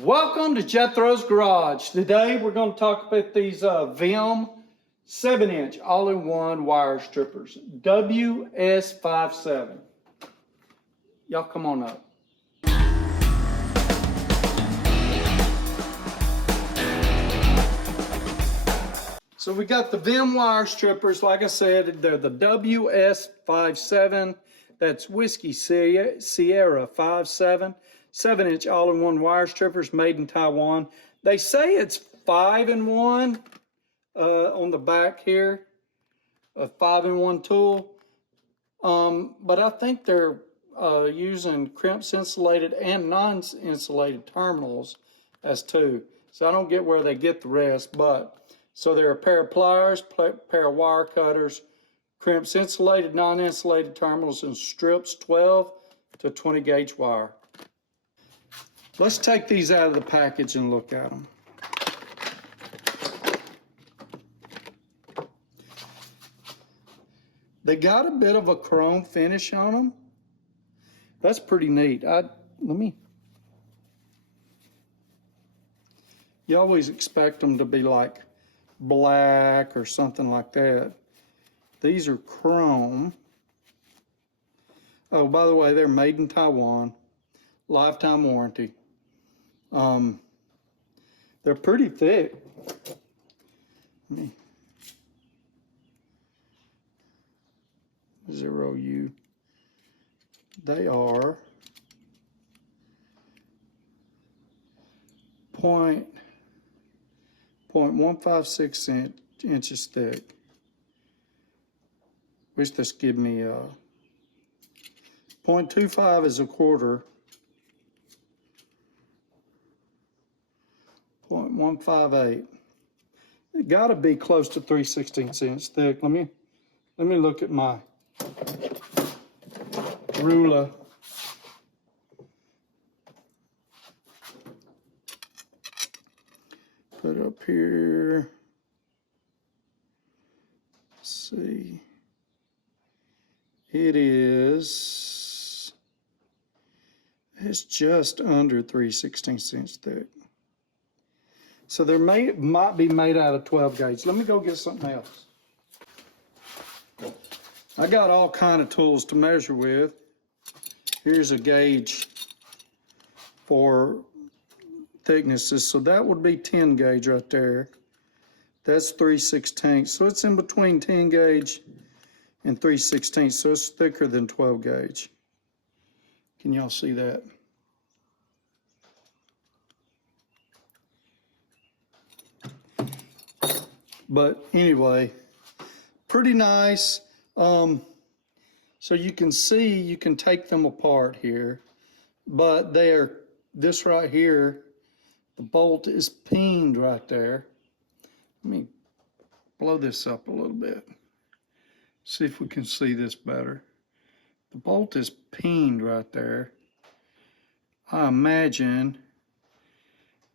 Welcome to Jethro's Garage. Today we're going to talk about these Vim 7-inch all-in-one wire strippers, WS57. Y'all come on up. So we got the Vim wire strippers. Like I said, they're the WS57. That's Whiskey Sierra 57. 7-inch all-in-one wire strippers made in Taiwan. They say it's 5-in-1 on the back here, a 5-in-1 tool. But I think they're using crimps insulated and non-insulated terminals as two. So I don't get where they get the rest, but so they're a pair of pliers, pair of wire cutters, crimps insulated, non-insulated terminals, and strips 12 to 20 gauge wire. Let's take these out of the package and look at them. They got a bit of a chrome finish on them. That's pretty neat. You always expect them to be like black or something like that. These are chrome. Oh, by the way, they're made in Taiwan. Lifetime warranty. They're pretty thick. Zero U. They are 0.156 inches thick. Wish this give me 0.25 is a quarter. 0.158. It got to be close to 3/16 inch thick. Let me look at my ruler. Put it up here. Let's see. It's just under 3/16 inch thick. So they might be made out of 12 gauge. Let me go get something else. I got all kind of tools to measure with. Here's a gauge for thicknesses. So that would be 10 gauge right there. That's 3/16. So it's in between 10 gauge and 3/16. So it's thicker than 12 gauge. Can y'all see that? But anyway, pretty nice. So you can see, you can take them apart here, but this right here, the bolt is peened right there. Let me blow this up a little bit. See if we can see this better. The bolt is peened right there. I imagine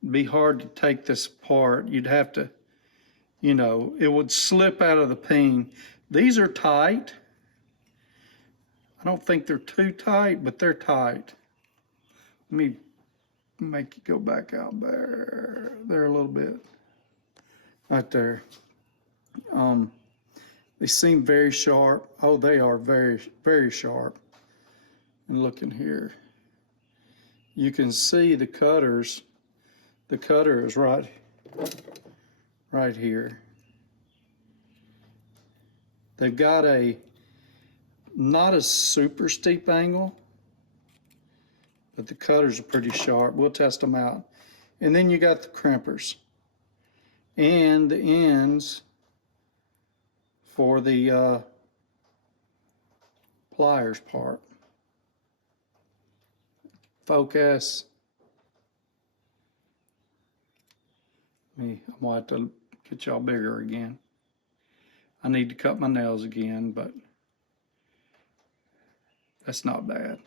it'd be hard to take this apart. You'd have to, it would slip out of the peen. These are tight. I don't think they're too tight, but they're tight. Let me make you go back out there a little bit. Right there. They seem very sharp. Oh, they are very, very sharp. And look in here. You can see the cutters. The cutter is right here. They've got not a super steep angle, but the cutters are pretty sharp. We'll test them out. And then you got the crimpers and the ends for the pliers part. Focus. I'm gonna have to get y'all bigger again. I need to cut my nails again, but that's not bad.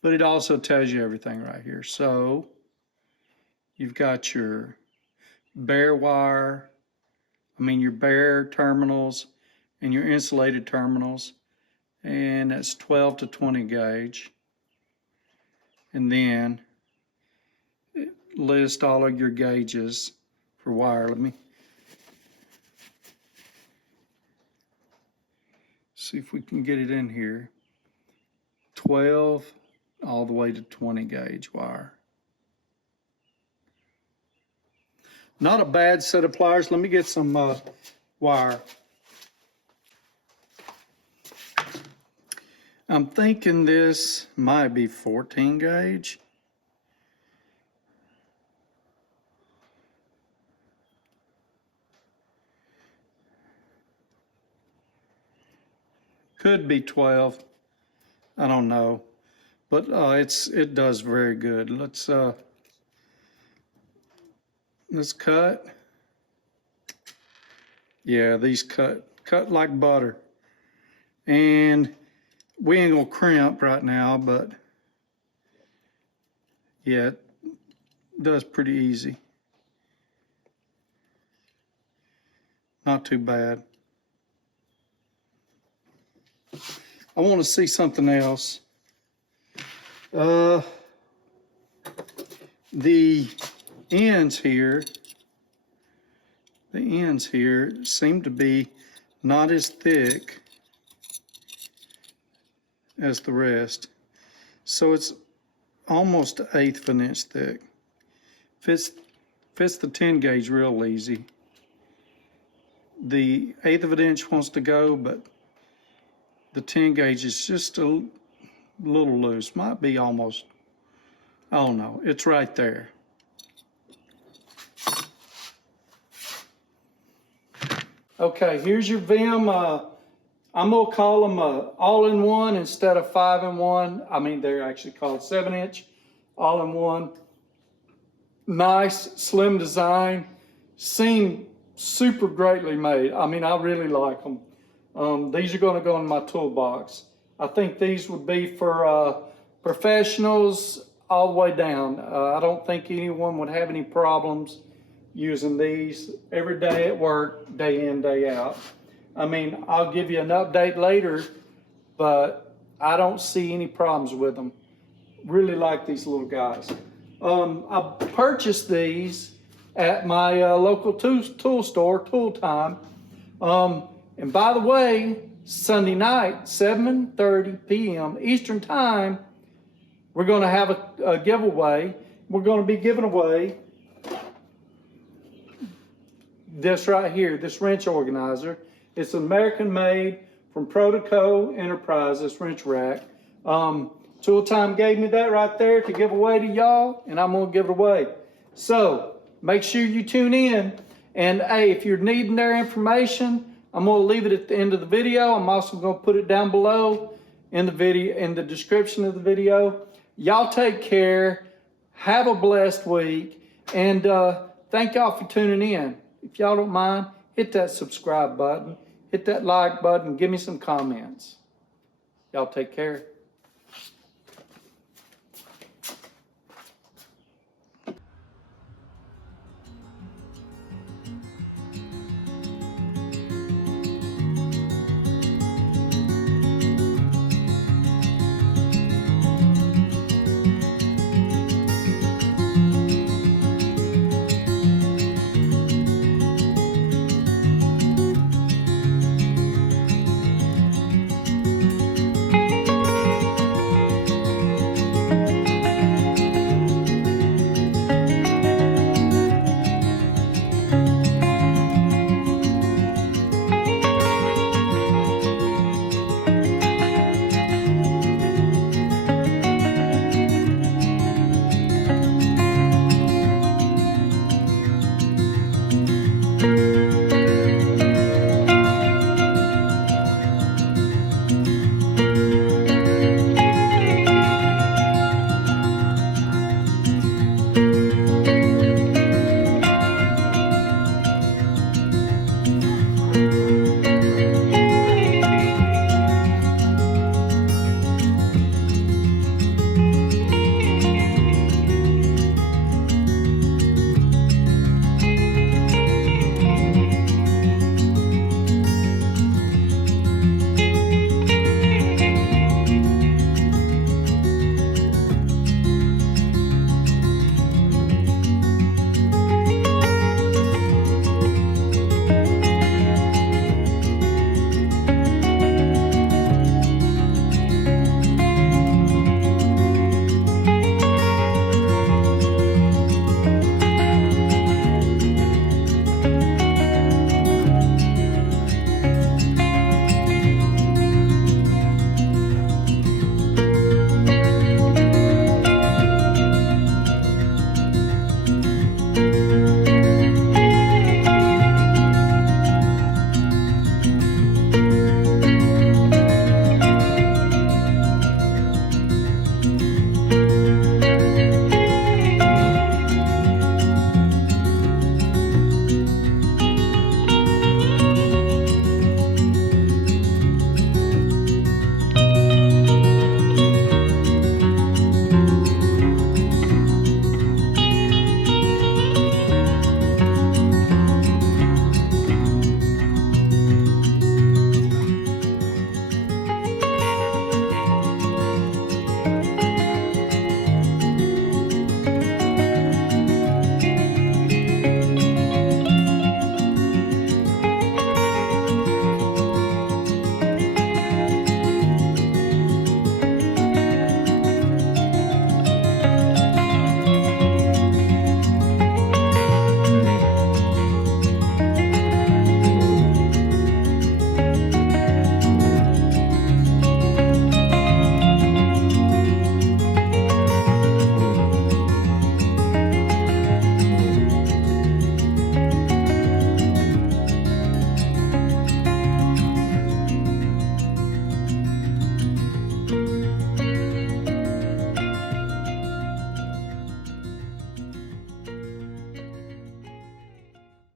But it also tells you everything right here. So you've got your bare wire, your bare terminals and your insulated terminals. and that's 12 to 20 gauge. And then list all of your gauges for wire. Let me see if we can get it in here. 12 all the way to 20 gauge wire. Not a bad set of pliers. Let me get some wire. I'm thinking this might be 14 gauge. Could be 12. I don't know. But it does very good. Let's cut. Yeah, these cut like butter. And we ain't gonna crimp right now, but yeah, it does pretty easy. Not too bad. I want to see something else. The ends here seem to be not as thick as the rest. So it's almost 1/8 of an inch thick. Fits the 10 gauge real easy. The 1/8 of an inch wants to go, but the 10 gauge is just a little loose. Might be almost, I don't know. It's right there. Okay, here's your Vim. I'm gonna call them all-in-one instead of 5-in-1. I mean, they're actually called 7-inch all-in-one. Nice, slim design. Seem super greatly made. I mean, I really like them. These are gonna go in my toolbox. I think these would be for professionals all the way down. I don't think anyone would have any problems using these every day at work, day in, day out. I mean, I'll give you an update later, but I don't see any problems with them. Really like these little guys. I purchased these at my local tool store, Tool Time. And by the way, Sunday night, 7:30 p.m. Eastern Time, we're going to have a giveaway. We're going to be giving away this right here, this wrench organizer. It's American made from Protoco Enterprises wrench rack. Tool Time gave me that right there to give away to y'all, and I'm going to give it away. So make sure you tune in. And hey, if you're needing their information, I'm going to leave it at the end of the video. I'm also going to put it down below in the video, in the description of the video. Y'all take care. Have a blessed week. And thank y'all for tuning in. If y'all don't mind, hit that subscribe button. Hit that like button. Give me some comments. Y'all take care.